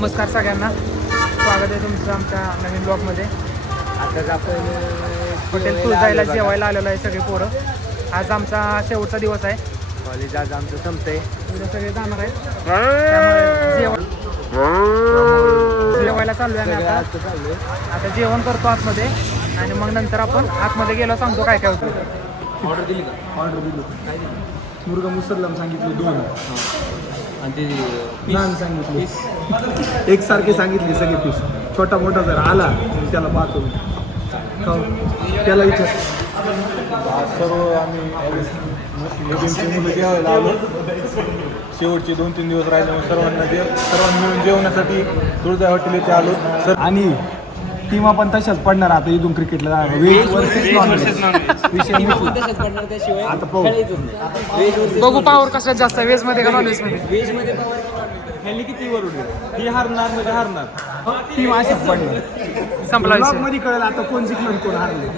नमस्कार सगळ्यांना, स्वागत आहे तुमचं आमच्या नवीन ब्लॉगमध्ये. आताच आपण हॉटेल तुळजायला जेवायला आलेलो आहे सगळे पोरं. आज आमचा शेवटचा दिवस आहे. कॉलेज आज आमचं संपतंय. उद्या सगळे जाणार आहेत. जेवायला चाललो आहे आम्ही आता जेवण करतो आतमध्ये आणि मग नंतर आपण आतमध्ये गेलो सांगतो काय काय होतं. ऑर्डर दिली का? ऑर्डर दिली मुर्गा मुसलम सांगितले 2 आणि ते नान सांगितले एकसारखे सांगितले सगळे पीस. छोटा मोठा जर आला तर त्याला पाहतो त्याला विचार. सर्व आम्ही मुलं जेवायला आलो. शेवटचे 2-3 दिवस राहिले सर्वांनी मिळून जेवण्यासाठी तुळजाई हॉटेल येथे आलो सर. आणि टीमा पण तशाच पडणार आता इथून क्रिकेटला. व्हेज वर्सेस नॉन विषय आता पाहू. बघू पावर कशात जास्त आहे, व्हेज मध्ये का नॉन व्हेज मध्ये. व्हेज मध्ये ह्याली किती वर उडली ही हारणार म्हणजे हारणार. टीम अशीच पडणार. संपला ब्लॉग विषय. मध्ये कळेल आता कोण जिंकलं कोण हारले.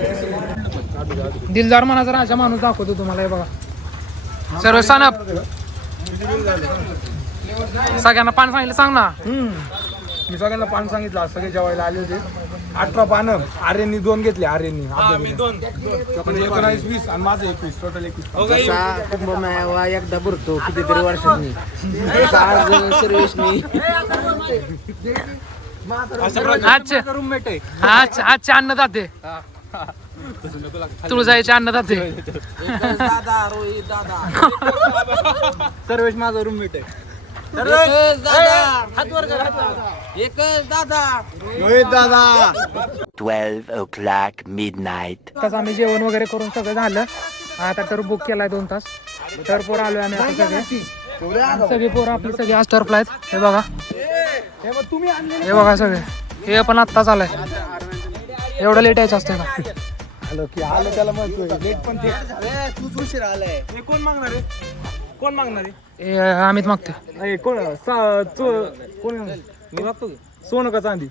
दिलदार मनाचा राजा माणूस दाखवतो तुम्हाला. हे बघा सर्व सनप सगळ्यांना पान सांगितलं सांग ना. मी सगळ्यांना पान सांगितलं. आज सगळे जेवायला आले होते. 18 पानं आर्यननी 2 घेतले. आर्यननी 19-20 आणि माझं 21 टोटल 21. कुंभमेळा एकदा भरतो कितीतरी वर्षांनी. आज सर्वेशनी रूममेट आहे. आजचे अन्नदाते तुळजाईचे अन्नदाते. सर्वेश माझा रूममेट आहे. एकच दादा 12 o'clock midnight. तसं आम्ही जेवण वगैरे करून सगळं झालं. आता तर बुक केलाय 2 तास. तर पोरं आलोय आम्ही आता सगळे पोरं आपली सगळी आज टर्फला आहेत. हे बघा हे बघा सगळे. हे पण आत्ताच आलाय. एवढं लेट यायचं असतं का? आलो की आलो त्याला म्हणतोय लेट पण ते तूच उशीर आलाय. कोण मागणार आहे? कोण मागणार आहे? हे आम्हीच मागतोय. कोण कोण मी मागतो की सोनं का चांदी?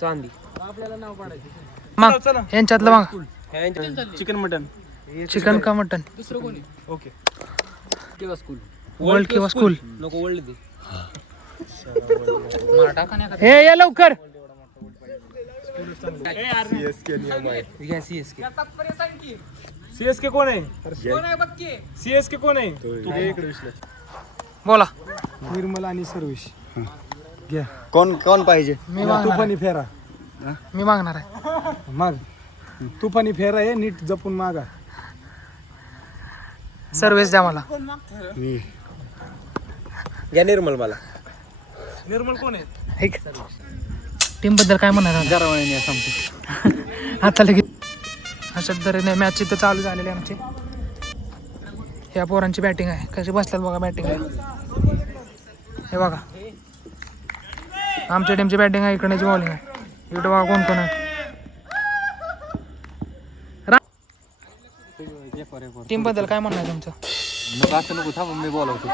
चांदी मग यांच्यातलं मग चिकन मटन चिकन का मटन. दुसरं कोणी ओके. किंवा स्कूल वर्ल्ड किंवा स्कूल. नको वर्ल्ड दे. हे या लवकर. सीएसके कोण आहे? सीएसके कोण आहे? बोला. निर्मल आणि सर्वेश घ्या. कोण पाहिजे? मी तुफानी फेरा मी मागणार आहे. माग. तुफानी फेरा आहे नीट जपून मागा. सर्व्हिस द्या मला. या निर्मल मला. निर्मल कोण आहे? टीम बद्दल काय म्हणणार आता लगेच. अशा तऱ्हेने मॅच इथं चालू झालेली आमची. ह्या पोरांची बॅटिंग आहे. कशी बसतात बघा बॅटिंग आहे. हे बघा आमच्या टीमची बॅटिंग आहे. इकडची बॉलिंग आहे. इकडं बघा कोण कोण आहे. टीम बद्दल काय म्हणणं आहे तुमचं? नको असं नको थांब मी बोलवतो.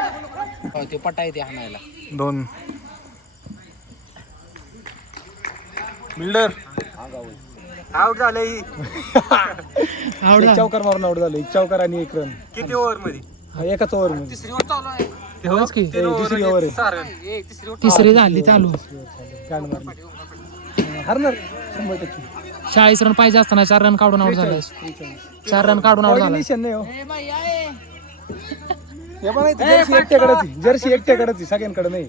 ते पटा येते हाणायला. 2 बिल्डर आउट झाले. आवडला. चौकार मारून आउट झाले. 1 चौकार आणि 1 रन. किती ओव्हर मध्ये? एकाच ओव्हर मध्ये. होच की दुसरी ओव्हर आहे. तिसरी झाली चालू. कान मारली. हरणार 100%. 40 रन पाहिजे असताना 4 रन काढून आउट झालाय. 4 रन काढून आउट झाला. Coordination नाही हो. हे पण आहे, जर्सी एकट्याकडेच आहे. जर्सी एकट्याकडेच आहे, सगळ्यांकडे नाही.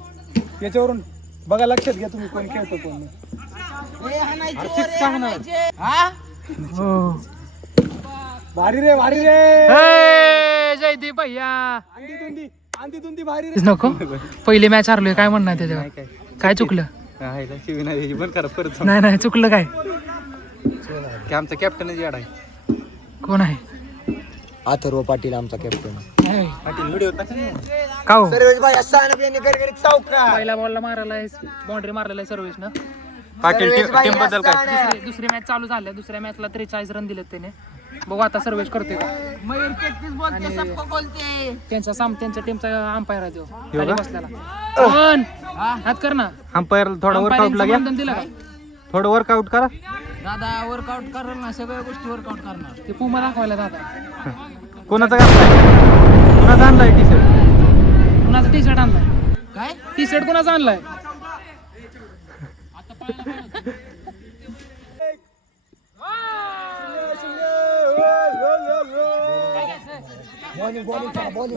त्याच्यावरून बघा लक्षात घ्या तुम्ही कोण खेळतो कोण नाही. हो. भारी रे भारी रे. जयदीप भैया. अंधी तुंदी भारी रे. नको पहिली मॅच हारलोय. काय म्हणणार त्याच्यावर? काय चुकलं? नाही चुकलं काय? आमचा कॅप्टनच याड आहे. कोण आहे? अथर्व पाटील आमचा कॅप्टन. का हो? चौका. पहिल्या बॉलला मारायला बाउंड्री मारलेला आहे सर्व्हिसनं. पाटील टीम बद्दल काय? दुसरी मॅच चालू झाली. दुसऱ्या मॅचला 43 रन दिलेत त्याने. बघू आता सर्व्हिस करतोय का. त्यांच्या टीमचा अंपायर आहे तो खाली बसलेला. कोण? हात कर ना. अंपायर थोडा वर्कआउट लागेल. दिलं का? थोडं वर्कआउट करा दादा. वर्कआउट करणार ना. सगळ्या गोष्टी वर्कआउट करणार. ते पुमा दाखवायला दादा. कोणाचा कोणाचा आणलाय टी शर्ट? कुणाचा टी शर्ट आणलाय? काय टी शर्ट कुणाचा आणलाय?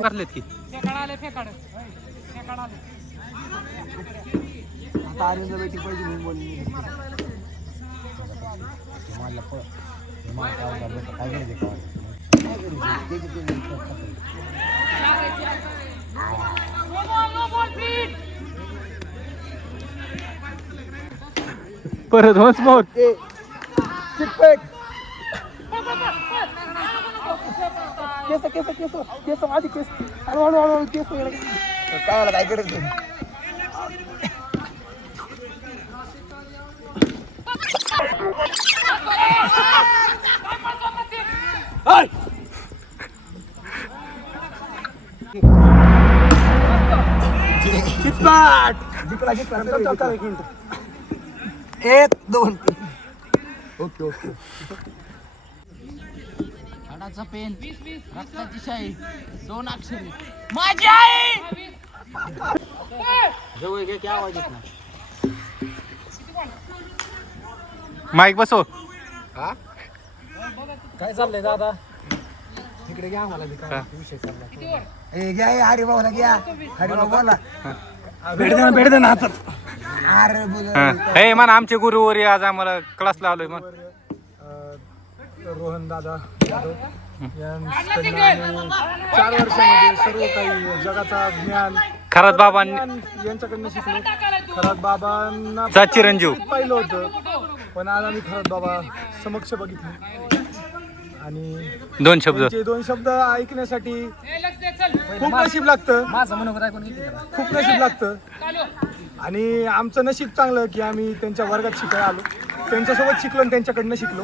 करलेत की आता आनंद बैठी पाहिजे म्हणून बोलली. परत वन्स मोर. केस आधी केस हळूहळू केस काय करायचं. जिंकला जिंकला. एक दोन ओके ओके. हाडाचा पेन रक्ताची शाई 2 अक्षरी माझी आई. जवळ घे की आवाज येत नाही. माईक बसव. काय चाललंय दादा तिकडे घ्या आम्हाला विषय चालला. घ्या हरिभाऊला घ्या. हरिभाऊ बोला. भेट दे ना हातात. अरे बोल. हे म्हणा आमचे गुरुवारी आज आम्हाला क्लास लावलोय मग. रोहन दादा यादव यांच्याकडनं आम्ही 4 वर्षामध्ये सर्व काही जगाचा ज्ञान खरात बाबांनी यांच्याकडनं शिकलो. खरात बाबांना चा चिरंजीव. पाहिलं होतं पण आज आम्ही खरात बाबा समक्ष बघितले आणि 2 शब्द. त्यांचे 2 शब्द ऐकण्यासाठी खूप नशीब लागतं. माझं मनोगत ऐकून घेतलं का? खूप नशीब लागतं आणि आमचं नशीब चांगलं की आम्ही त्यांच्या वर्गात शिकायला आलो. त्यांच्यासोबत शिकलो आणि त्यांच्याकडनं शिकलो.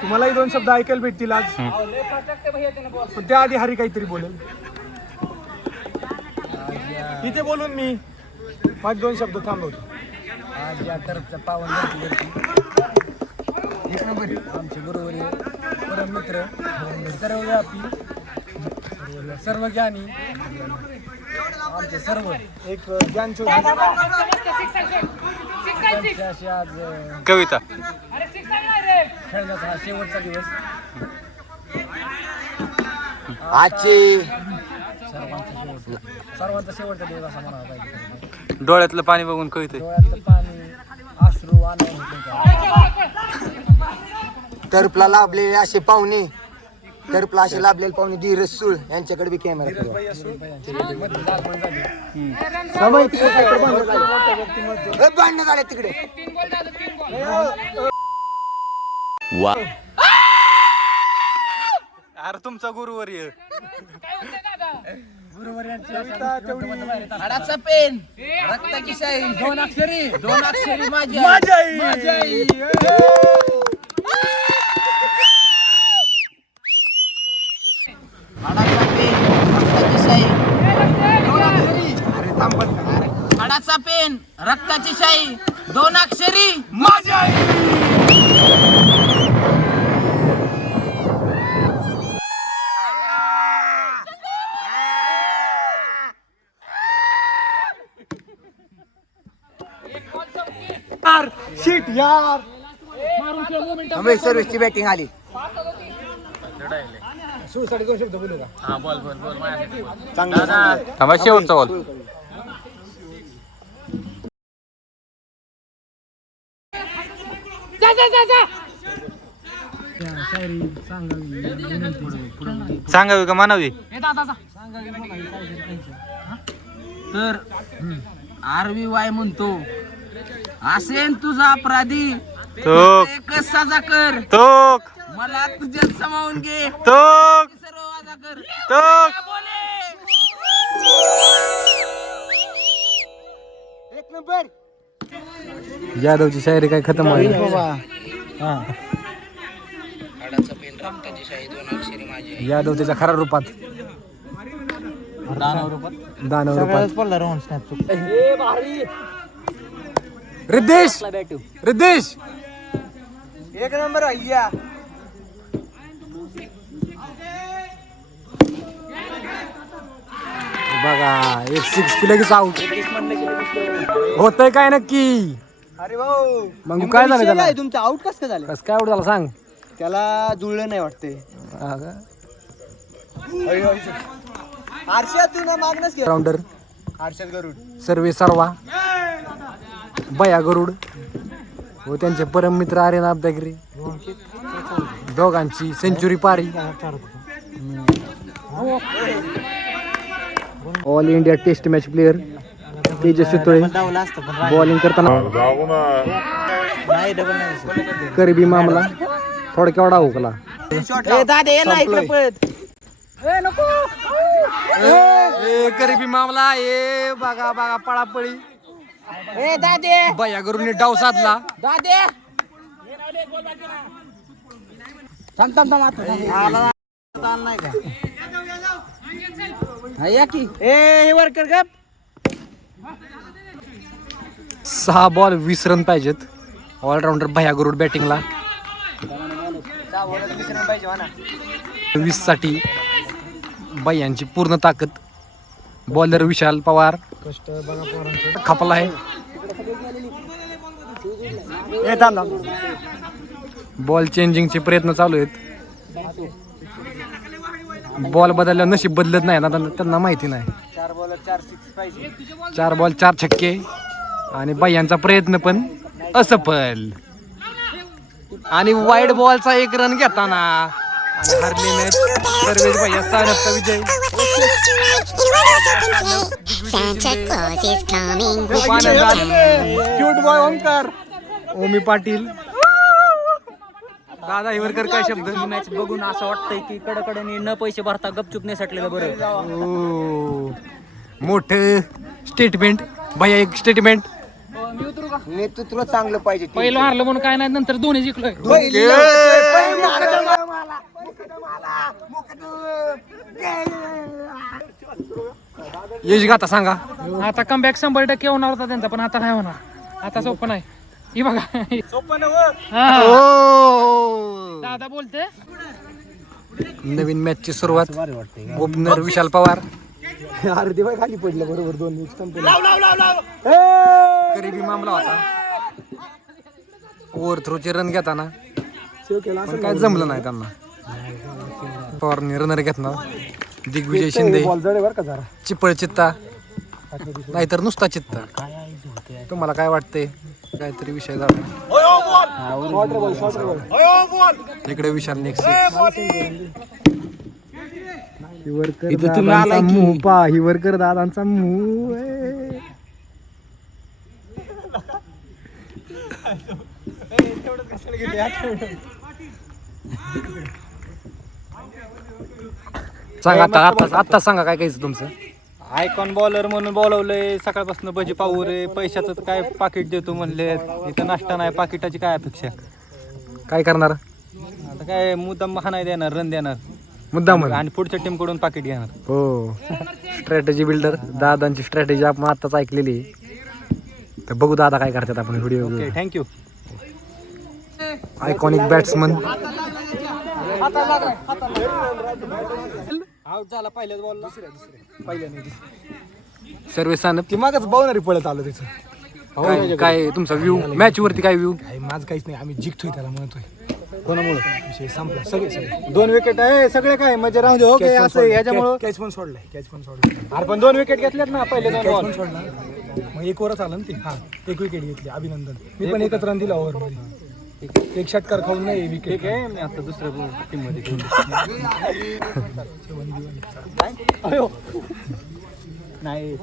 तुम्हालाही 2 शब्द ऐकायला भेटतील आज. पण त्याआधी हरी काहीतरी बोलेल. इथे बोलून मी माझे 2 शब्द थांबवतो. आज या टर्फच्या पावन धर्तीवरती एक नंबर. आमचे गुरुवारी परम मित्र सर्वव्यापी सर्व ज्ञानी आमचे सर्व एक ज्ञान चौधरी त्यांचे असे आज कविता. खेळण्याचा हा शेवटचा दिवस. आजची सर्वांचा शेवटचा दिवस असा म्हणावा पाहिजे. डोळ्यातलं पाणी बघून कविता. डोळ्यातलं पाणी अश्रू टर्फला लाभलेले असे पाहुणे टर्फला असे लाभलेले पाहुणे धीरज सूळ यांच्याकडे बी कॅमेरा. भांडण झाले तिकडे. अरे तुमचा गुरुवारी हाडाचा पेन रक्ताची शाई 2 अक्षरी माझी आई. हाडाचा पेन रक्ताची शाई 2 अक्षरी. हाडाचा पेन रक्ताची शाई 2 अक्षरी माझी आई. शीट यार. सर्व्हिसची बॅटिंग आली. सुसाडी 2 शब्द बोलू का? थांबा शेवटचा बॉल. सांगावी का म्हणावी. तर RVY म्हणतो असेन तुझा अपराधी तोक एकच सजा कर तोक मला तुझ्यात समावून घे तोक सर्व वादा कर तोक. एक नंबर. यादवची शायरी काय खतम आहे हाडाचा पेन रक्ताची शाई 2 अक्षरी माझी आई. यादव त्याच्या खऱ्या रूपात दानव रूपात पडला रोहन स्नॅप. रिद्धेश रिद्धेश एक नंबर अय्या. बघा एक 6 लगेच आउट होतंय काय नक्की. अरे भाऊ मग काय झालं त्याला? तुमचं आउट कसं काय झालं? कसं काय आवड झाला सांग. त्याला जुळलं नाही वाटते. हा का? आरशातून मागणंच केलं. राऊंडर आरशात गरुड. सर्वे सर्वा बया गरुड व त्यांचे परम मित्र आर्यन अब्दागिरी दोघांची सेंचुरी पारी. All India test match player Tejas Chitole bowling करताना करबी मामला थोडक्या डाव हुकला. करबी मामला ए बघा बघा पळापळी बया गरुडने डाव साधला. वर्कर गप 6 बॉल 20 रन पाहिजेत. ऑलराऊंडर भया गरुड बॅटिंगला 20 साठी भैयांची पूर्ण ताकद. बॉलर विशाल पवार खपला आहे. बॉल चेंजिंगचे प्रयत्न चालू आहेत. बॉल बदलल्यावर नशीब बदलत नाही ना त्यांना माहिती नाही. 4 बॉल 4 छक्के आणि भैयांचा प्रयत्न पण असफल. आणि वाईड बॉलचा 1 रन घेताना आणि हरली मॅच. सर्वेश भैया स्थानकचा विजय. खूप आनंदात क्यूट बॉय ओमकार. ओमी पाटील दादा हिवरकर काय शब्द. मॅच बघून असं वाटतंय की कडकडे न पैसे भरता गपचूप नाही सटलेलं बरं. मोठं स्टेटमेंट भैया. एक स्टेटमेंट. नेतृत्व चांगलं पाहिजे. पहिलं हारलं म्हणून काय नाही नंतर दोन्ही जिंकलोय. यश गाता सांगा. आता कमबॅक 100% होणार होता त्यांचा पण आता नाही होणार. आता सोपं नाही. ही बघा दादा बोलते. नवीन मॅच ची सुरुवात. ओपनर विशाल पवार. अर्धी बाय खाली पडलं बरोबर 2 करीबी मामला होता. ओव्हर थ्रोचे रन घेताना पण काय जमलं नाही त्यांना. पवारने रनर घेतला. दिग्विजय शिंदे चिपळ चित्ता नाहीतर नुसता चित्ता. तुम्हाला काय वाटतंय? काहीतरी विषय झाला इकडे. विशाल नेक्स्ट हिवरकर दादांचा मूव. सांगा आता सांगा काय कायचं तुमचं. आयकॉन बॉलर म्हणून बोलवलंय सकाळपासून. भजी पाहू रे. पैशाचं काय पाकिट देतो म्हणले. इथं नाश्ता नाही. पाकिटाची काय अपेक्षा? काय करणार? आता काय मुद्दाम हा नाही देणार. रन देणार मुद्दाम आणि पुढच्या टीम कडून पाकिट घेणार. हो. स्ट्रॅटेजी बिल्डर दादांची स्ट्रॅटेजी आपण आताच ऐकलेली. तर बघू दादा काय करतात आपण video. Okay thank you. Iconic batsman. Out झाला पहिल्याच बॉलला. सर्वे सानप. ती मागच बाउंडरी पळत आलो त्याचं. काय तुमचा व्ह्यू मॅच वरती? काय व्ह्यू? माझं काहीच नाही. आम्ही जिंकतोय त्याला म्हणतोय. कोणामुळे विषय संपला. सगळे 2 विकेट आहे. सगळे काय म्हणजे राहू दे. ओके असं याच्यामुळे कॅच पण सोडलाय. अरे पण 2 विकेट घेतल्यात ना पहिले 2 बॉल. सोडला मग 1 ओव्हर आलं ना ते. 1 विकेट घेतली. अभिनंदन. मी पण 1च रन दिला ओव्हर मध्ये. 1 षटकार खाऊन नाही विकेट. ठीक आहे. मी आता दुसऱ्या टीम मध्ये घेऊन नाही.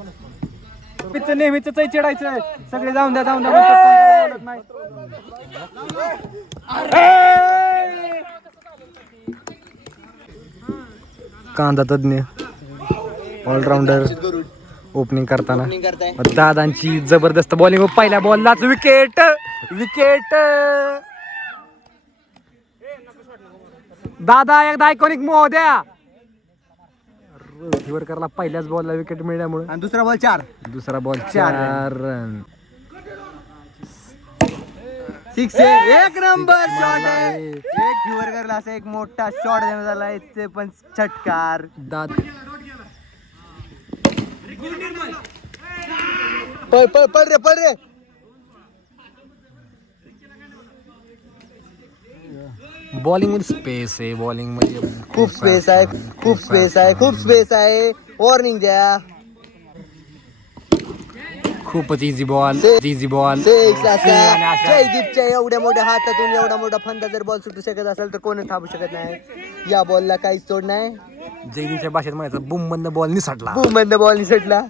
नेहमीच चिडायचं. सगळे जाऊन द्या कांदा तज्ञ ऑलराऊंडर ओपनिंग करताना दादांची जबरदस्त बॉलिंग. पहिल्या बॉललाच विकेट. दादा एकदा आयकॉनिक मोह द्या. हिवरकरला पहिल्याच बॉलला विकेट मिळाल्यामुळे. आणि दुसरा बॉल 4. दुसरा बॉल 4 रन. 6 एक नंबर शॉट आहे. एक हिवरकरला असा एक मोठा शॉट देण्यात आला. ते पण षटकार. पळ रे. बॉलिंग मध्ये स्पेस आहे, बॉलिंग मध्ये खूप स्पेस आहे, खूप स्पेस आहे, खूप स्पेस आहे. वॉर्निंग द्या. खूपच इझी बॉल, इझी बॉल. जयदीपच्या एवढ्या मोठ्या हातातून एवढा मोठा फंदा जर बॉल सुटू शकत असेल तर कोणी थांबू शकत नाही. या बॉलला काहीच तोड नाही. जयदीपच्या भाषेत म्हणायचं बुम बंद बॉल निसटला. बंद बॉल निसटला.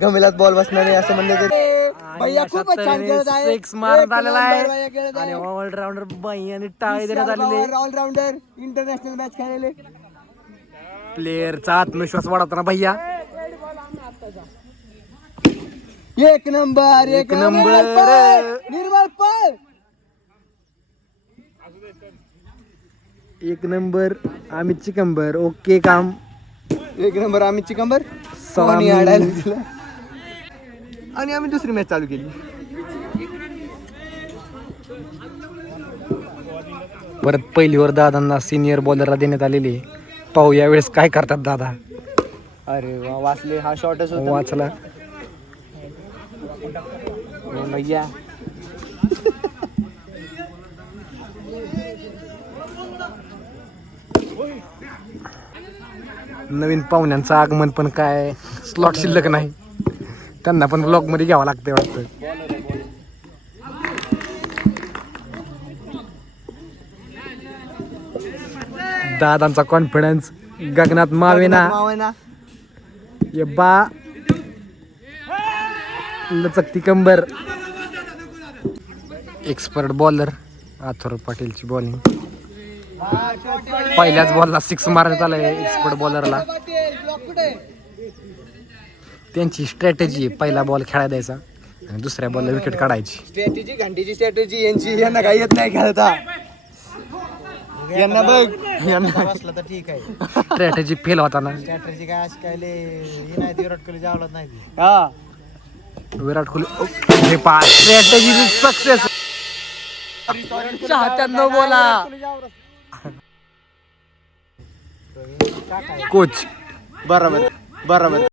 गमेलात बॉल बसणार नाही असं म्हणलं तरी भैया खूपच छान खेळत आहे. सिक्स मारत आलेला भैया आहे खेळत आणि आहे. ऑलराऊंडर भैयाने टाळी देण्यात आलेले. ऑलराऊंडर इंटरनॅशनल मॅच खेळलेले. प्लेअरचा आत्मविश्वास वाढवताना भैया. एक नंबर निर्मल पळ. एक नंबर अमित चिकंबर. ओके काम. एक नंबर आम्ही चिकंबर सलामी. अडायला दिला आणि आम्ही दुसरी मॅच चालू केली. परत पहिलीवर दादांना सिनियर बॉलरला देण्यात आलेली. पाहू यावेळेस काय करतात दादा. अरे वा वाचले. हा शॉटच होता. वाचला भैया नवीन पाहुण्यांचं आगमन पण काय स्लॉट शिल्लक नाही. त्यांना पण ब्लॉक मध्ये घ्यावं लागतंय वाटतं. दादांचा कॉन्फिडन्स गगनात मावेना. ये बा लचकती कंबर. एक्सपर्ट बॉलर अथर्व पाटीलची बॉलिंग. पहिल्याच बॉलला सिक्स मारण्यात आलाय एक्सपर्ट बॉलरला. त्यांची स्ट्रॅटेजी आहे पहिला बॉल खेळायला द्यायचा आणि दुसऱ्या बॉलला विकेट काढायची. स्ट्रॅटेजी घंटीची स्ट्रॅटेजी यांची. यांना काही येत नाही खेळता. यांना बघ यांना बसला तर ठीक आहे. स्ट्रॅटेजी फेल होताना. स्ट्रॅटर्जी काय अशी काय नाही विराट कोहली जावलत नाही. हा विराट कोहली हे पा स्ट्रॅटेजी सक्सेस. चाहत्यांनो बोला कोच. बरोबर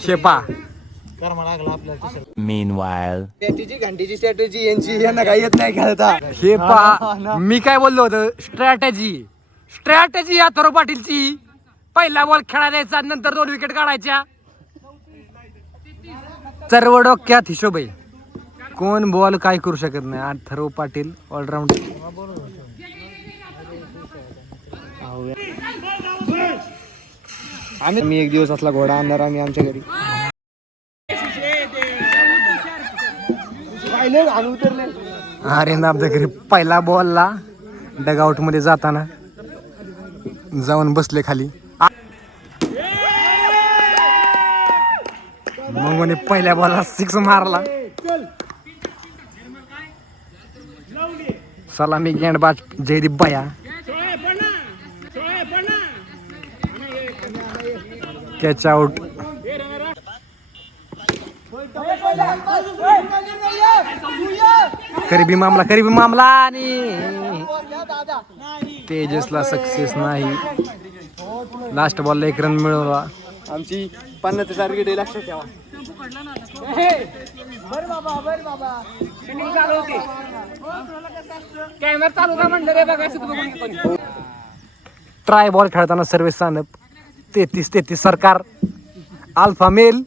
शेपा. कर्म लागला आपल्याला. स्ट्रॅटेजी घंटीची स्ट्रॅटेजी यांची. यांना काही येत नाही खेळता. हे पा मी काय बोललो होतो. स्ट्रॅटेजी अथर्व पाटीलची. पहिला बॉल खेळायला द्यायचा नंतर 2 विकेट काढायच्या. सर्व डोक्यात हिशोब आहे. कोण बॉल काय करू शकत नाही. अथर्व पाटील ऑलराऊंडर. आम्ही एक दिवस असला घोडा आणणार आम्ही आमच्या घरी. अरे नामच्या घरी पहिला बॉलला डगआउट मध्ये जाताना जाऊन बसले खाली. मग म्हणे पहिल्या बॉलला 6 मारला. सलामी गेंडबाज जयदीप भैया. Catch out. करीबी मामला आणि तेजसला सक्सेस नाही. लास्ट बॉलला 1 रन मिळवला. आमची 50 टार्गेट आहे लक्षात ठेवा. ट्राय बॉल खेळताना सर्व्हिस सानप. 33 सरकार. Alpha male.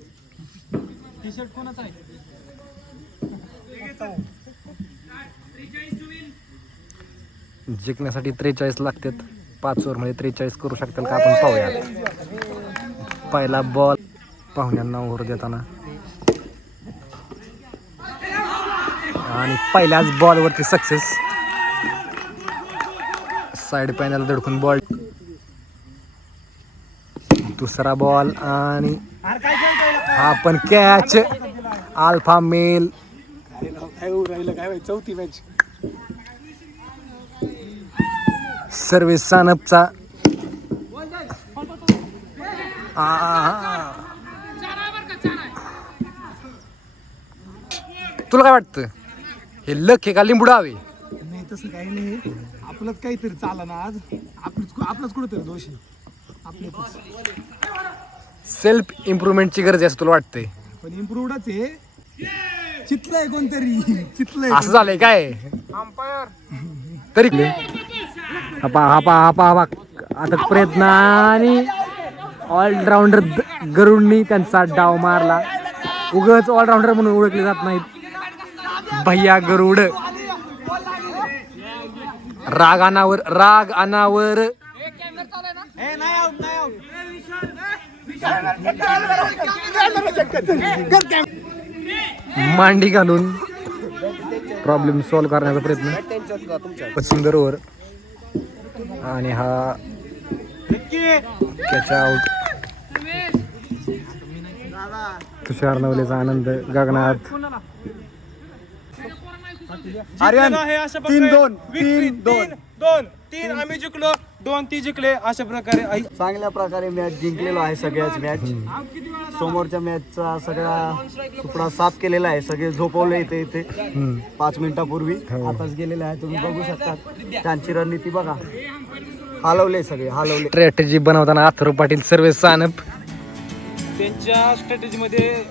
जिंकण्यासाठी 43 लागतात. 5 ओव्हरमध्ये 43 करू शकतील का आपण पाहूया. पहिला बॉल पाहुण्यांना ओव्हर देताना आणि पहिल्याच बॉलवरती सक्सेस. साइड पॅनल धडकून बॉल. दुसरा बॉल आणि हा पण कॅच. Alpha male. चौथी मॅच. सर्व्हिस सानपचा. तुला काय वाटतं हे लक आहे का लिंबू हवे? नाही तसं काही नाही. आपलंच काहीतरी चाला ना आज. आपलंच कुठेतरी दोष आहे. आपल्यातच सेल्फ इम्प्रुव्हमेंटची गरज आहे असं तुला वाटतंय? पण इम्प्रूव्हडच आहे. चितलंय कोणतरी. चितलंय असं झालंय काय तरी हा आता प्रयत्न आणि ऑलराऊंडर गरुडनी त्यांचा डाव मारला. उगाच ऑलराऊंडर म्हणून ओळखले जात नाहीत भैया गरुड. राग अनावर मांडी घालून प्रॉब्लेम सॉल्व्ह करण्याचा प्रयत्न. सुंदर ओव्हर आणि हा कॅच आउट. तुषार नवलेचा आनंद गगनात. आर्यन 3-2 3 आम्ही जिंकलो 2 ती जिंकले. अशा प्रकारे चांगल्या प्रकारे मॅच जिंकलेलो आहे. सगळ्याच मॅच समोरच्या मॅचचा सगळा तुकडा साफ केलेला आहे. सगळे झोपवले इथे 5 मिनिटापूर्वी आताच गेलेले आहे. तुम्ही बघू शकता त्यांची रणनीती बघा. हलवले सगळे हलवले. स्ट्रॅटेजी बनवताना अथर्व पाटील सर्वे सानप. त्यांच्या स्ट्रॅटेजीमध्ये